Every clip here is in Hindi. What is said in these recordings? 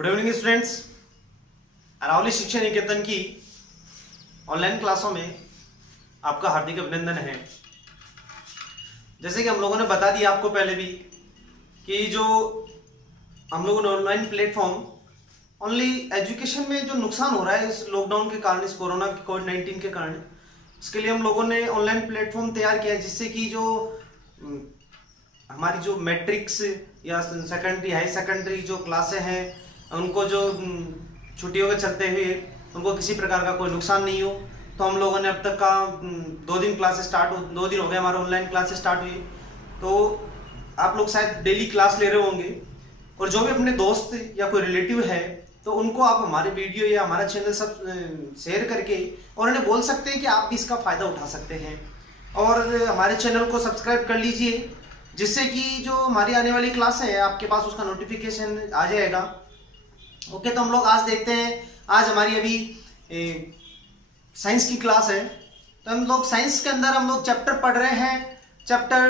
Good evening students. अरावली शिक्षा निकेतन की ऑनलाइन क्लासों में आपका हार्दिक अभिनंदन है। जैसे कि हम लोगों ने बता दिया आपको पहले भी कि जो हम लोगों ने ऑनलाइन प्लेटफॉर्म ओनली एजुकेशन में जो नुकसान हो रहा है इस लॉकडाउन के कारण, इस कोरोना कोविड-19 के कारण, इसके लिए हम लोगों ने ऑनलाइन प्लेटफॉर्म तैयार किया है, जिससे कि जो हमारी जो मैट्रिक्स या सेकेंडरी हाई सेकेंडरी जो क्लासें हैं उनको जो छुट्टियों के चलते हुए उनको किसी प्रकार का कोई नुकसान नहीं हो। तो हम लोगों ने अब तक का 2 दिन हो गए हमारे ऑनलाइन क्लासेस स्टार्ट हुई। तो आप लोग शायद डेली क्लास ले रहे होंगे और जो भी अपने दोस्त या कोई रिलेटिव है तो उनको आप हमारे वीडियो या हमारा चैनल सब शेयर करके और उन्हें बोल सकते हैं कि आप भी इसका फ़ायदा उठा सकते हैं। और हमारे चैनल को सब्सक्राइब कर लीजिए, जिससे कि जो हमारी आने वाली क्लास है आपके पास उसका नोटिफिकेशन आ जाएगा। ओके, तो हम लोग आज देखते हैं। आज हमारी अभी साइंस की क्लास है, तो हम लोग साइंस के अंदर हम लोग चैप्टर पढ़ रहे हैं। चैप्टर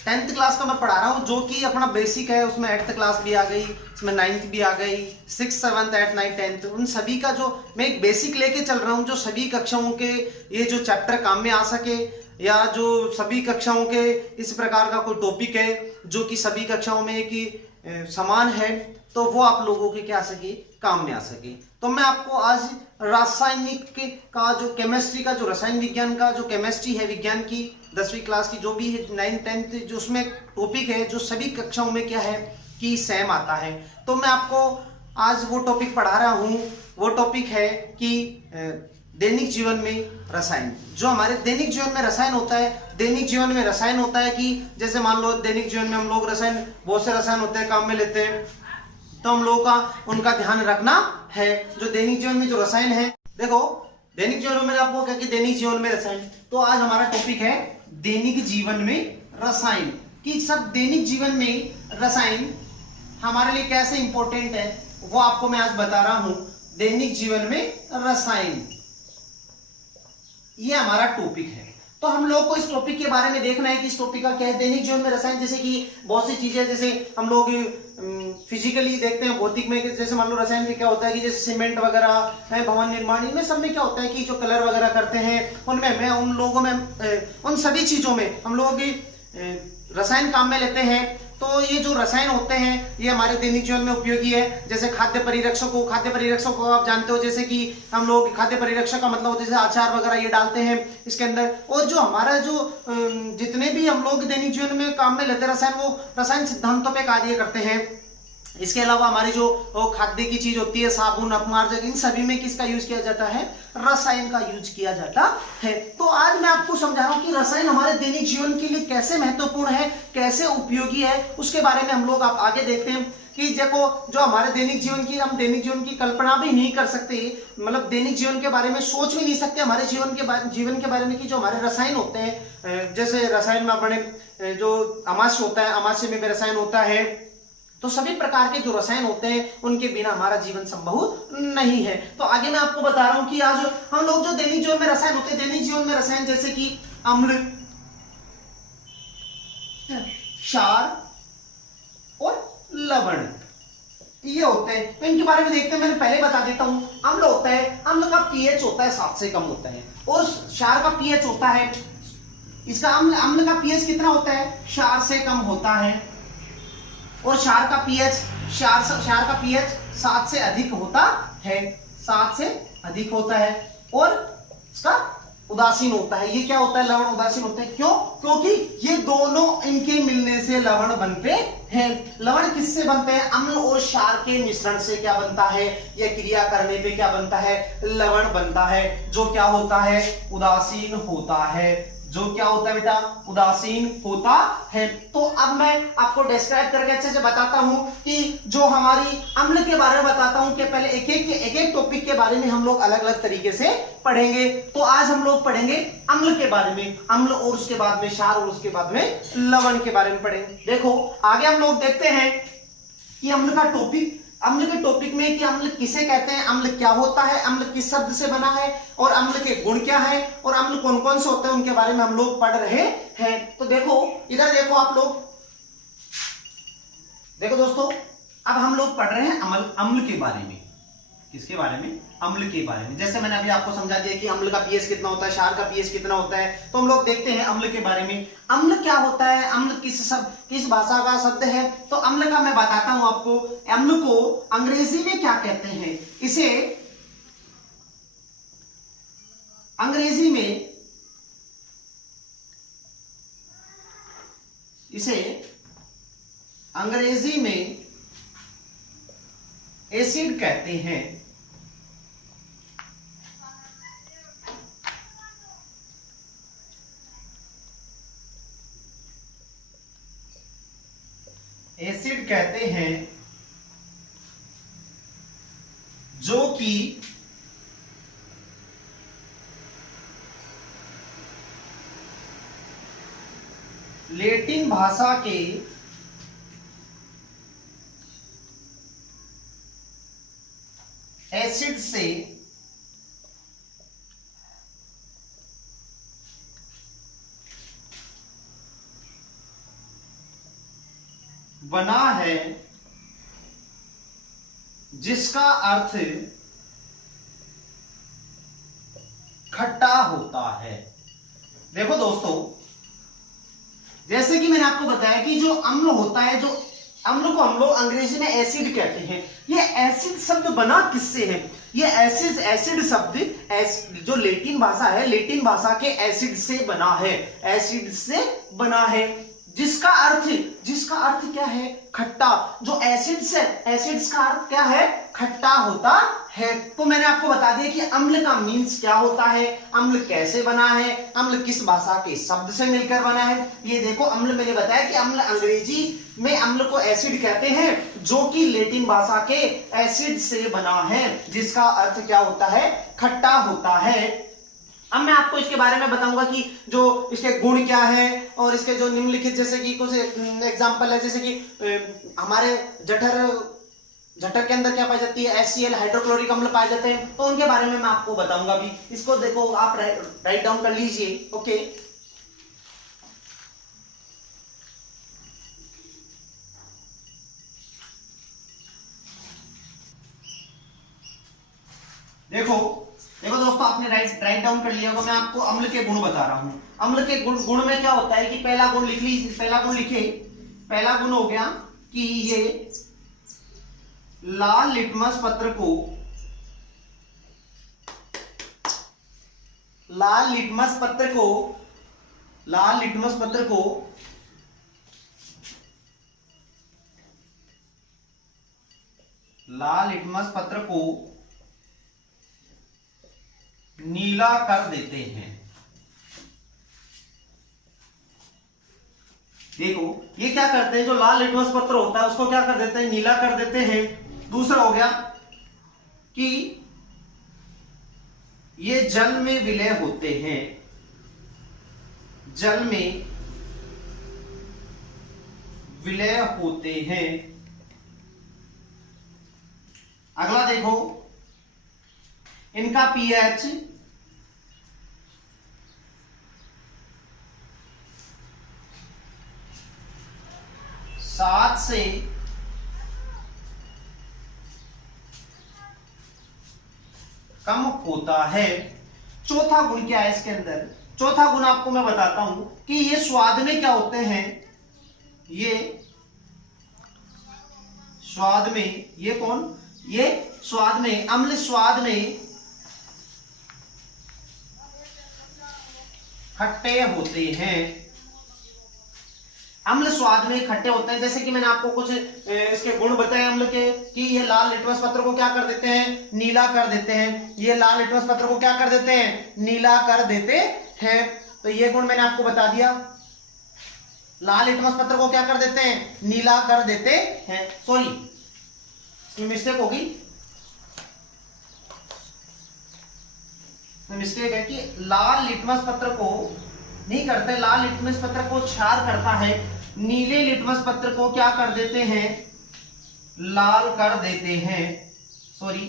10th क्लास का मैं पढ़ा रहा हूँ, जो कि अपना बेसिक है। उसमें 8th क्लास भी आ गई, इसमें 9th भी आ गई, 6th 7th 8th 9th 10th, उन सभी का जो मैं एक बेसिक लेके चल रहा हूँ, जो सभी कक्षाओं के ये जो चैप्टर काम में आ सके, या जो सभी कक्षाओं के इस प्रकार का कोई टॉपिक है जो कि सभी कक्षाओं में एक समान है, तो वो आप लोगों के क्या आ सके, काम में आ सके। तो मैं आपको आज रासायनिक का जो केमिस्ट्री का, जो रसायन विज्ञान का जो केमिस्ट्री है, विज्ञान की 10वीं क्लास की जो भी 9th 10th जो उसमें टॉपिक है, जो सभी कक्षाओं में क्या है कि सेम आता है, तो मैं आपको आज वो टॉपिक पढ़ा रहा हूँ। वो टॉपिक है कि दैनिक जीवन में रसायन। जो हमारे दैनिक जीवन में रसायन होता है, दैनिक जीवन में रसायन होता है कि जैसे मान लो दैनिक जीवन में हम लोग रसायन, बहुत से रसायन होते हैं काम में लेते हैं, तो हम लोगों का उनका ध्यान रखना है। जो दैनिक जीवन में जो रसायन है, देखो दैनिक जीवन में आपको क्या कि दैनिक जीवन में रसायन, तो आज हमारा टॉपिक है दैनिक जीवन में रसायन, कि सब दैनिक जीवन में रसायन हमारे लिए कैसे इंपॉर्टेंट है वो आपको मैं आज बता रहा हूं। दैनिक जीवन में रसायन ये हमारा टॉपिक है। तो हम लोग को इस टॉपिक के बारे में देखना है कि इस टॉपिक का क्या है, दैनिक जीवन में रसायन। जैसे कि बहुत सी चीजें, जैसे हम लोग फिजिकली देखते हैं, भौतिक में, जैसे मान लो रसायन में क्या होता है कि जैसे सीमेंट वगैरह है, भवन निर्माण, इनमें सब में क्या होता है कि जो कलर वगैरह करते हैं उनमें उन लोगों में उन सभी चीजों में हम लोग रसायन काम में लेते हैं। तो ये जो रसायन होते हैं ये हमारे दैनिक जीवन में उपयोगी है। जैसे खाद्य परिरक्षक को आप जानते हो, जैसे कि हम लोग खाद्य परिरक्षक का मतलब होता है जैसे अचार वगैरह ये डालते हैं इसके अंदर। और जो हमारा जो जितने भी हम लोग दैनिक जीवन में काम में लेते हैं रसायन, वो रसायन सिद्धांतों पे कार्य करते हैं। इसके अलावा हमारी जो खाद्य की चीज होती है, साबुन, अपमार्जक, इन सभी में किसका यूज किया जाता है, रसायन का यूज किया जाता है। तो आज मैं आपको समझा रहा हूं कि रसायन हमारे दैनिक जीवन के लिए कैसे महत्वपूर्ण है, कैसे उपयोगी है, उसके बारे में हम लोग आप आगे देखते हैं। कि देखो जो हमारे दैनिक जीवन की, हम दैनिक जीवन की कल्पना भी नहीं कर सकते, मतलब दैनिक जीवन के बारे में सोच भी नहीं सकते हमारे जीवन के बारे में कि जो हमारे रसायन होते हैं, जैसे रसायन में अपने जो अमाशय होता है, अमाशय में भी रसायन होता है। तो सभी प्रकार के जो रसायन होते हैं उनके बिना हमारा जीवन संभव नहीं है। तो आगे मैं आपको बता रहा हूं कि आज हम लोग जो दैनिक जीवन में रसायन होते हैं, दैनिक जीवन में रसायन जैसे कि अम्ल, क्षार और लवण ये होते हैं। तो इनके बारे में देखते हैं। मैंने पहले बता देता हूं। अम्ल होता है, अम्ल का पीएच होता है 7 से कम होता है, और क्षार का पीएच होता है, इसका अम्ल का पीएच कितना होता है, 4 से कम होता है। और क्षार का पीएच 7 से अधिक होता है, 7 से अधिक होता है। और इसका उदासीन होता है। ये क्या होता है, लवण उदासीन होते हैं। क्यों? क्योंकि ये दोनों इनके मिलने से लवण बनते हैं। लवण किससे बनते हैं, अम्ल और क्षार के मिश्रण से क्या बनता है, यह क्रिया करने पे क्या बनता है, लवण बनता है, जो क्या होता है, उदासीन होता है। जो क्या होता है बेटा, उदासीन होता है। तो अब मैं आपको डिस्क्राइब करके अच्छे से बताता हूं कि जो हमारी अम्ल के बारे में बताता हूं कि पहले एक एक टॉपिक के बारे में हम लोग अलग अलग तरीके से पढ़ेंगे। तो आज हम लोग पढ़ेंगे अम्ल के बारे में, अम्ल, और उसके बाद में क्षार, और उसके बाद में लवण के बारे में पढ़ेंगे। देखो आगे हम लोग देखते हैं कि अम्ल के टॉपिक में कि अम्ल किसे कहते हैं, अम्ल क्या होता है, अम्ल किस शब्द से बना है, और अम्ल के गुण क्या है, और अम्ल कौन कौन से होते हैं उनके बारे में हम लोग पढ़ रहे हैं। तो देखो इधर देखो आप लोग, देखो दोस्तों, अब हम लोग पढ़ रहे हैं अम्ल के बारे में। किसके बारे में? अम्ल के बारे में। जैसे मैंने अभी आपको समझा दिया कि अम्ल का पीएच कितना होता है, क्षार का पीएच कितना होता है, तो हम लोग देखते हैं अम्ल के बारे में। अम्ल क्या होता है, अम्ल किस भाषा का शब्द है, तो अम्ल का मैं बताता हूं आपको। अम्ल को अंग्रेजी में क्या कहते हैं? इसे अंग्रेजी में एसिड कहते हैं। एसिड कहते हैं जो कि लैटिन भाषा के एसिड से बना है, जिसका अर्थ खट्टा होता है। देखो दोस्तों, जैसे कि मैंने आपको बताया कि जो अम्ल होता है, जो अम्ल को हम लोग अंग्रेजी में एसिड कहते हैं। ये एसिड शब्द बना किससे है? ये एसिड शब्द जो लैटिन भाषा है, लैटिन भाषा के एसिड से बना है, एसिड से बना है, जिसका अर्थ क्या है? खट्टा। जो एसिड्स का अर्थ क्या है? खट्टा होता है। तो मैंने आपको बता दिया कि अम्ल का मीन्स क्या होता है, अम्ल कैसे बना है, अम्ल किस भाषा के शब्द से मिलकर बना है। ये देखो, अम्ल मैंने बताया कि अम्ल अंग्रेजी में अम्ल को एसिड कहते हैं, जो कि लैटिन भाषा के एसिड से बना है, जिसका अर्थ क्या होता है? खट्टा होता है। अब मैं आपको इसके बारे में बताऊंगा कि जो इसके गुण क्या है, और इसके जो निम्नलिखित, जैसे कि कुछ एग्जांपल है, जैसे कि हमारे जठर के अंदर क्या पाई जाती है? HCl, हाइड्रोक्लोरिक अम्ल पाए जाते हैं, तो उनके बारे में मैं आपको बताऊंगा अभी। इसको देखो, आप राइट डाउन कर लीजिए। ओके, देखो दोस्तों, आपने राइट डाउन कर लिया होगा। मैं आपको अम्ल के गुण बता रहा हूं। अम्ल के गुण में क्या होता है कि पहला गुण लिखे। पहला गुण हो गया कि ये लाल लिटमस पत्र को नीला कर देते हैं। देखो, ये क्या करते हैं, जो लाल लिटमस पत्र होता है उसको क्या कर देते हैं? नीला कर देते हैं। दूसरा हो गया कि ये जल में विलय होते हैं। जल में विलय होते हैं। अगला देखो, इनका पीएच 7 से कम होता है। चौथा गुण क्या है इसके अंदर? चौथा गुण आपको मैं बताता हूं कि ये स्वाद में क्या होते हैं। ये स्वाद में, ये कौन? ये स्वाद में, अम्ल स्वाद में खट्टे होते हैं। अम्ल स्वाद में खट्टे होते हैं। जैसे कि मैंने आपको कुछ इसके गुण बताए अम्ल के, कि ये लाल लिटमस पत्र को क्या कर देते हैं? नीला कर देते हैं। ये लाल लिटमस पत्र को क्या कर देते हैं? नीला कर देते हैं। तो ये गुण मैंने आपको बता दिया। लाल लिटमस पत्र को क्या कर देते हैं? नीला कर देते हैं। सॉरी, इसमें मिस्टेक होगी, मिस्टेक है कि लाल लिटमस पत्र को नहीं करते, लाल लिटमस पत्र को क्षार करता है। नीले लिटमस पत्र को क्या कर देते हैं? लाल कर देते हैं। सॉरी,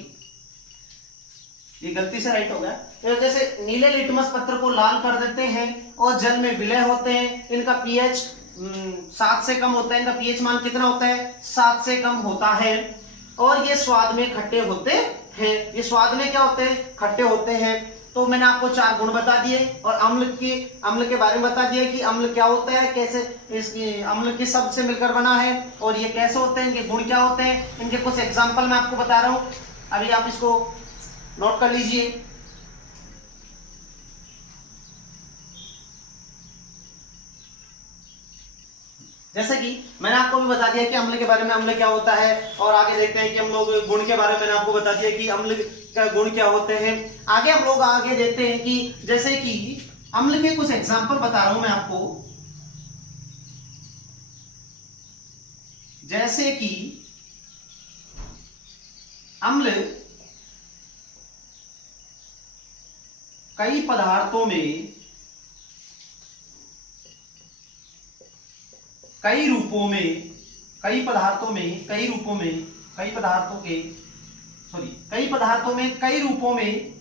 ये गलती से राइट हो गया। तो जैसे नीले लिटमस पत्र को लाल कर देते हैं और जल में विलय होते हैं। इनका पीएच 7 से कम होता है, इनका पीएच मान कितना होता है, 7 से कम होता है। और ये स्वाद में खट्टे होते हैं, ये स्वाद में क्या होते हैं, खट्टे होते हैं। तो मैंने आपको 4 गुण बता दिए और अम्ल के बारे में बता दिया कि अम्ल क्या होता है, कैसे इसकी अम्ल किस शब्द से मिलकर बना है और ये कैसे होते हैं, इनके गुण क्या होते हैं। इनके कुछ एग्जाम्पल मैं आपको बता रहा हूं, अभी आप इसको नोट कर लीजिए। जैसे कि मैंने आपको भी बता दिया कि अम्ल के बारे में, अम्ल क्या होता है। और आगे देखते हैं कि हम लोग गुण के बारे में, मैंने आपको बता दिया कि अम्ल का गुण क्या होते हैं। आगे हम लोग आगे देखते हैं कि जैसे कि अम्ल के कुछ एग्जाम्पल बता रहा हूं मैं आपको। जैसे कि अम्ल कई पदार्थों में, कई रूपों में, कई पदार्थों में, कई रूपों में, कई पदार्थों के कई पदार्थों में, कई रूपों में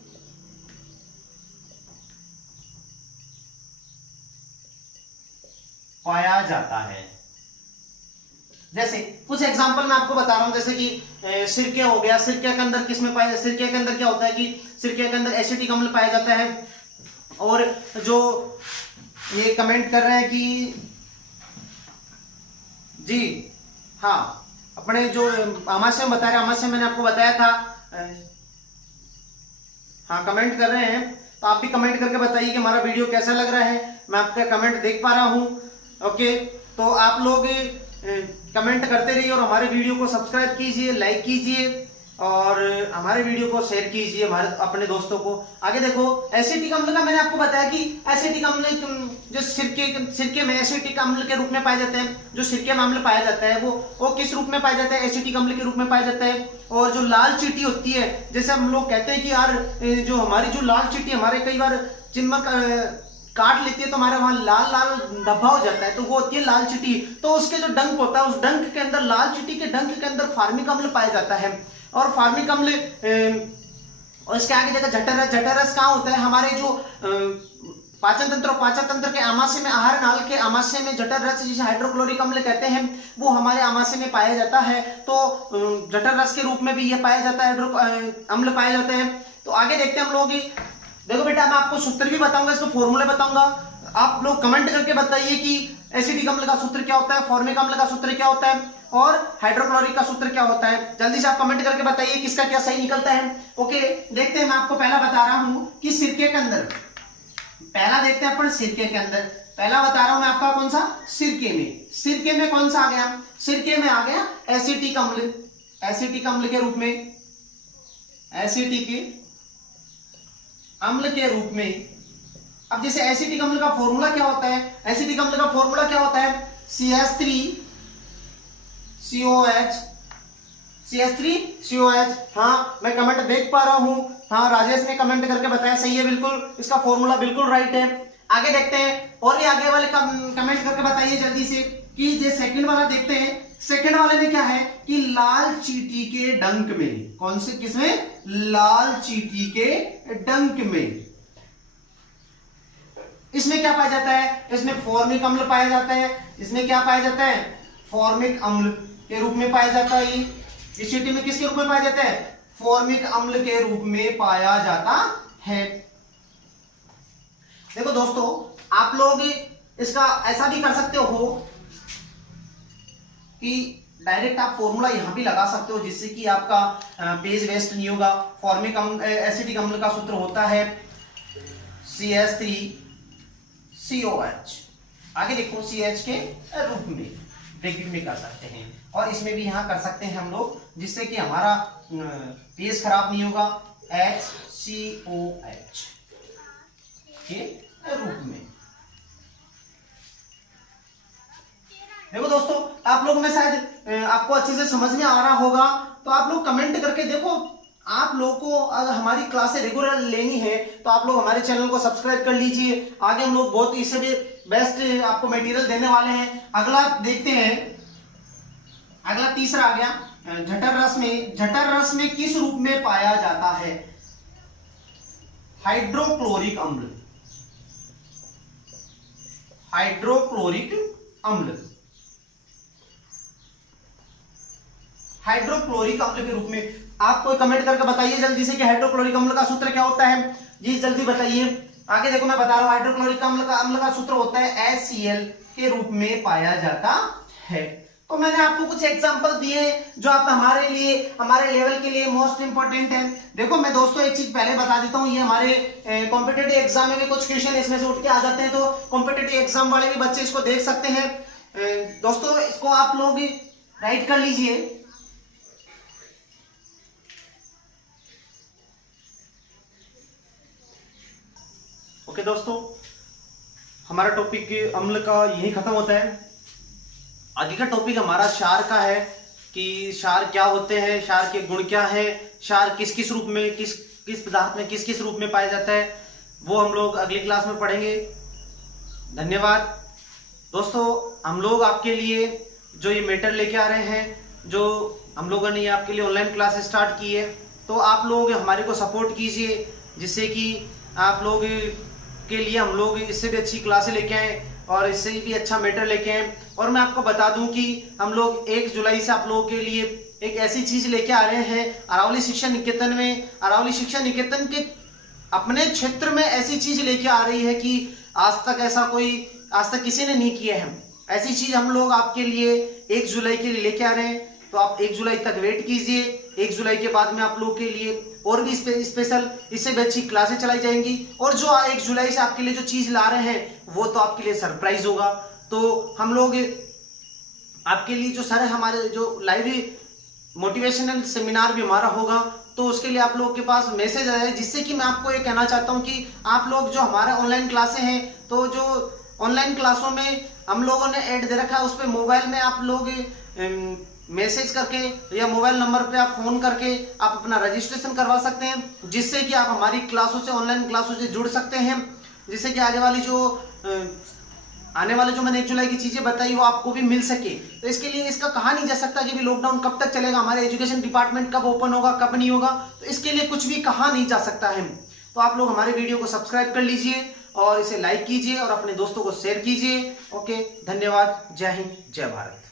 पाया जाता है। जैसे कुछ एग्जांपल मैं आपको बता रहा हूं, जैसे कि सिरके हो गया। सिरके के अंदर किसमें पाया, सिरके के अंदर क्या होता है कि सिरके के अंदर एसिटिक अम्ल पाया जाता है। और जो ये कमेंट कर रहे हैं कि जी हाँ, अपने जो अमाशय बता रहे हैं, अमाशय मैंने आपको बताया था। हाँ, कमेंट कर रहे हैं, तो आप भी कमेंट करके बताइए कि हमारा वीडियो कैसा लग रहा है। मैं आपका कमेंट देख पा रहा हूँ। ओके, तो आप लोग कमेंट करते रहिए और हमारे वीडियो को सब्सक्राइब कीजिए, लाइक कीजिए और हमारे वीडियो को शेयर कीजिए हमारे अपने दोस्तों को। आगे देखो, एसिटिक अम्ल का मैंने आपको बताया कि एसिटिक अम्ल जो सिरके में एसिटिक अम्ल के रूप में पाए जाते हैं। जो सिरके में अम्ल पाया जाता है वो किस रूप में पाया जाता है, एसिटिक अम्ल के रूप में पाया जाता है। और जो लाल चींटी होती है, जैसे हम लोग कहते हैं कि यार जो हमारी जो लाल चींटी हमारे कई बार जिनमें काट लेती है तो हमारे वहां लाल लाल धब्बा हो जाता है, तो वो होती है लाल चींटी। तो उसके जो डंक होता है, उस डंक के अंदर, लाल चींटी के डंक के अंदर फार्मिक अम्ल पाया जाता है। और फार्मिक अम्ल और इसके आगे देखा जठररस। जठररस कहाँ होता है, हमारे जो पाचन तंत्र के आमाशय में, आहार नाल के आमाशय में जठररस, जिसे हाइड्रोक्लोरिक अम्ल कहते हैं, वो हमारे आमाशय में पाया जाता है। तो जठररस के रूप में भी ये पाया जाता है, अम्ल पाए जाते हैं। तो आगे देखते हैं हम लोग। देखो बेटा, मैं आपको सूत्र भी बताऊंगा, इसको फॉर्मूले बताऊंगा। आप लोग कमेंट करके बताइए कि एसिटिक अम्ल का सूत्र क्या होता है, फॉर्मिक अम्ल का सूत्र क्या होता है और हाइड्रोक्लोरिक का सूत्र क्या होता है। जल्दी से आप कमेंट करके बताइए किसका क्या सही निकलता है। ओके, देखते हैं। मैं आपको पहला बता रहा हूं कि सिरके के अंदर, पहला देखते हैं अपन सिरके के अंदर। पहला बता रहा हूं मैं आपका, कौन सा, सिरके में। सिरके में कौन सा आ गया, सिरके में आ गया एसिटिक अम्ल। एसिटिक अम्ल के रूप में, एसिटिक अम्ल के रूप में। अब जैसे एसिटिक अम्ल का फॉर्मूला क्या होता है, एसिटिक अम्ल का फॉर्मूला क्या होता है, CH3COH। हाँ, मैं कमेंट देख पा रहा हूं। हाँ, राजेश ने कमेंट करके बताया, सही है, बिल्कुल इसका फॉर्मूला बिल्कुल राइट है। आगे देखते हैं, और भी आगे वाले कमेंट करके बताइए जल्दी से कि ये सेकंड वाला देखते हैं। सेकंड वाले में क्या है कि लाल चींटी के डंक में, कौन से, किसमें, लाल चींटी के डंक में, इसमें क्या पाया जाता है, इसमें फॉर्मिक अम्ल पाया जाता है। इसमें क्या पाया जाता है, फॉर्मिक अम्ल के रूप में पाया जाता है। इस चींटी में किसके रूप में पाया जाता है, फॉर्मिक अम्ल के रूप में पाया जाता है। देखो दोस्तों, आप लोग इसका ऐसा भी कर सकते हो कि डायरेक्ट आप फॉर्मूला यहां भी लगा सकते हो, जिससे कि आपका पेज वेस्ट नहीं होगा। फॉर्मिक एसिटिक अम्ल का सूत्र होता है CH3COH। आगे देखो, CH के रूप में ब्रैकेट में कर सकते हैं, और इसमें भी यहां कर सकते हैं हम लोग, जिससे कि हमारा पेज खराब नहीं होगा। HCOH के रूप में। देखो दोस्तों, आप लोगों में शायद आपको अच्छे से समझ में आ रहा होगा, तो आप लोग कमेंट करके देखो। आप लोगों को अगर हमारी क्लासें रेगुलर लेनी है तो आप लोग हमारे चैनल को सब्सक्राइब कर लीजिए। आगे हम लोग बहुत इससे भी बेस्ट आपको मटेरियल देने वाले हैं। अगला देखते हैं, अगला तीसरा आ गया जठररस में। जठररस में किस रूप में पाया जाता है, हाइड्रोक्लोरिक अम्ल। हाइड्रोक्लोरिक अम्ल, हाइड्रोक्लोरिक अम्ल के रूप में। आप कोई कमेंट करके बताइए जल्दी से कि हाइड्रोक्लोरिक अम्ल का सूत्र क्या होता है, जी जल्दी बताइए। आगे देखो मैं बता रहा हूं, हाइड्रोक्लोरिक अम्ल का सूत्र होता है HCl के रूप में पाया जाता है। तो मैंने आपको कुछ एग्जांपल दिए जो आप हमारे लिए, हमारे लेवल के लिए मोस्ट इंपॉर्टेंट है। देखो मैं दोस्तों एक चीज पहले बता देता हूं, ये हमारे कॉम्पिटिटिव एग्जाम में भी कुछ क्वेश्चन इसमें से उठ के आ जाते हैं, तो कॉम्पिटिटिव एग्जाम वाले भी बच्चे इसको देख सकते हैं। दोस्तों इसको आप लोग राइट कर लीजिए। ओके दोस्तों, हमारा टॉपिक अम्ल का यही खत्म होता है। आगे का टॉपिक हमारा क्षार का है कि क्षार क्या होते हैं, क्षार के गुण क्या है, क्षार किस किस रूप में, किस किस पदार्थ में किस किस रूप में पाया जाता है, वो हम लोग अगली क्लास में पढ़ेंगे। धन्यवाद दोस्तों। हम लोग आपके लिए जो ये मैटर लेके आ रहे हैं, जो हम लोगों ने आपके लिए ऑनलाइन क्लास स्टार्ट की है, तो आप लोग हमारे को सपोर्ट कीजिए, जिससे कि आप लोग के लिए हम लोग इससे भी अच्छी क्लासें लेके आए और इससे भी अच्छा मैटर लेके आए। और मैं आपको बता दूं कि हम लोग 1 जुलाई से आप लोगों के लिए एक ऐसी चीज लेके आ रहे हैं अरावली शिक्षा निकेतन में। अरावली शिक्षा निकेतन के अपने क्षेत्र में ऐसी चीज लेके आ रही है कि आज तक किसी ने नहीं किया है। ऐसी चीज हम लोग आपके लिए 1 जुलाई के लिए लेके आ रहे हैं, तो आप 1 जुलाई तक वेट कीजिए। 1 जुलाई के बाद में आप लोगों के लिए और भी स्पेशल इससे भी अच्छी क्लासें चलाई जाएंगी, और जो 1 जुलाई से आपके लिए जो चीज ला रहे हैं वो तो आपके लिए सरप्राइज होगा। तो हम लोग आपके लिए जो सर हमारे जो लाइव मोटिवेशनल सेमिनार भी हमारा होगा, तो उसके लिए आप लोगों के पास मैसेज आया, जिससे कि मैं आपको ये कहना चाहता हूं कि आप लोग जो हमारे ऑनलाइन क्लासें हैं, तो जो ऑनलाइन क्लासों में हम लोगों ने ऐड दे रखा है, उस पर मोबाइल में आप लोग मैसेज करके या मोबाइल नंबर पे आप फोन करके आप अपना रजिस्ट्रेशन करवा सकते हैं, जिससे कि आप हमारी क्लासों से, ऑनलाइन क्लासों से जुड़ सकते हैं, जिससे कि आने वाले जो मैंने 1 जुलाई की चीजें बताई वो आपको भी मिल सके। तो इसके लिए इसका कहा नहीं जा सकता कि भी लॉकडाउन कब तक चलेगा, हमारे एजुकेशन डिपार्टमेंट कब ओपन होगा, कब नहीं होगा, तो इसके लिए कुछ भी कहा नहीं जा सकता है। तो आप लोग हमारे वीडियो को सब्सक्राइब कर लीजिए और इसे लाइक कीजिए और अपने दोस्तों को शेयर कीजिए। ओके, धन्यवाद। जय हिंद, जय भारत।